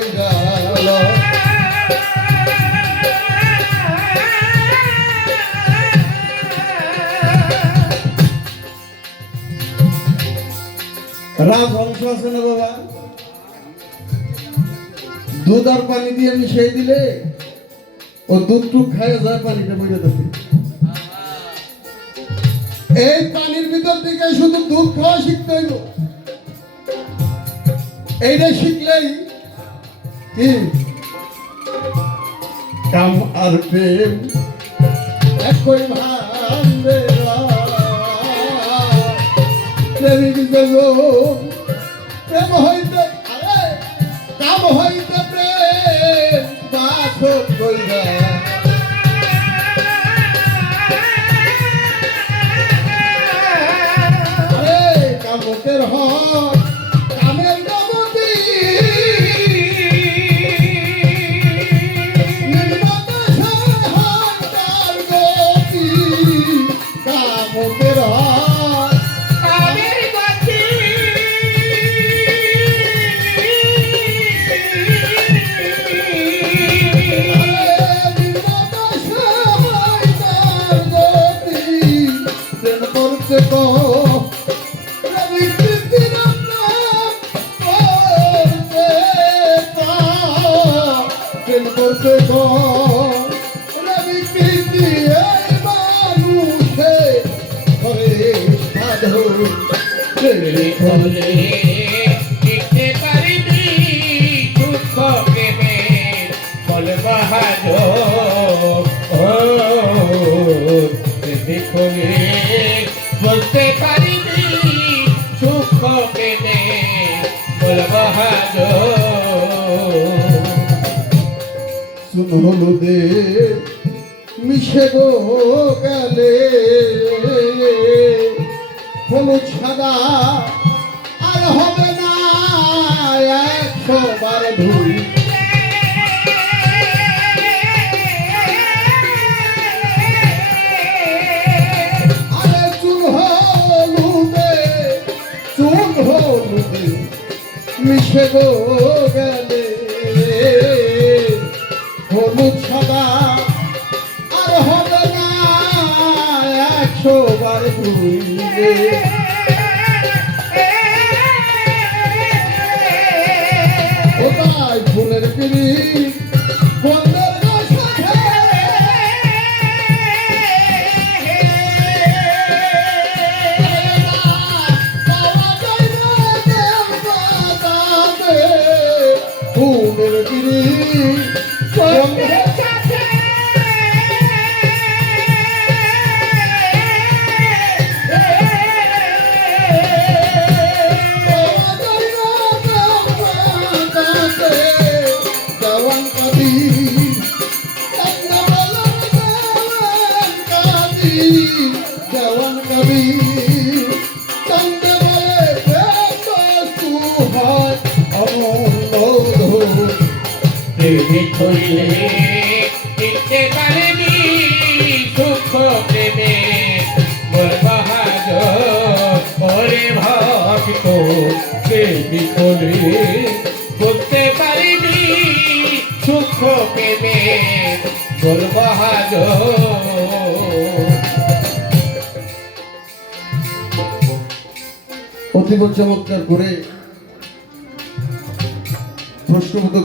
কইরা রাজহংস আছে না বাবা, দুধ আর পানি দিয়ে মিশিয়ে দিলে ও দুধটুক খায় যায়, পানিটা বইরে দেবে। এই পানির ভিতর থেকে শুধু দুধ খাওয়া শিখতে হইব। এইটা শিখলেই কি কাম আর প্রেম একই ভাবে প্রেমিক জগৎ প্রেম হইতে কাম হইতে প্রেম বাস কইরা কামতের হক কামের গমতি কামতের হক কামের গতি করতে কো করতে রবি প্রীতি মানুষে করে সাধু খোলে দেখতে পারিনি দুঃখ প্রেমে বল বাহাদুর খোলে বলতে পারিনি সুখ প্রেমে বল বাহাদুর শুন হলুদে মিশে গো গেলে হলুদ সাদা আর হবে না 100 বার ধুই। আরে চুল হলুদে মিশে গো গেলে হলুদ সাদা আর হবে না 100 বার ধুইলে। কোথায় ফুলের পিড়ি বন্ধের সাথে ফুলের পিড়ি জওয়ান কবি চন্দ্র বলে তু হয় অমূল্য প্রেমে খোলে দেখতে পারিনি সুখ প্রেমে বল বাহাদুর ওরে ভক্ত প্রেমে খোলে বলতে পারিনি সুখ প্রেমে বল বাহাদুর। অতীব চমৎকার করে প্রশ্নবোধক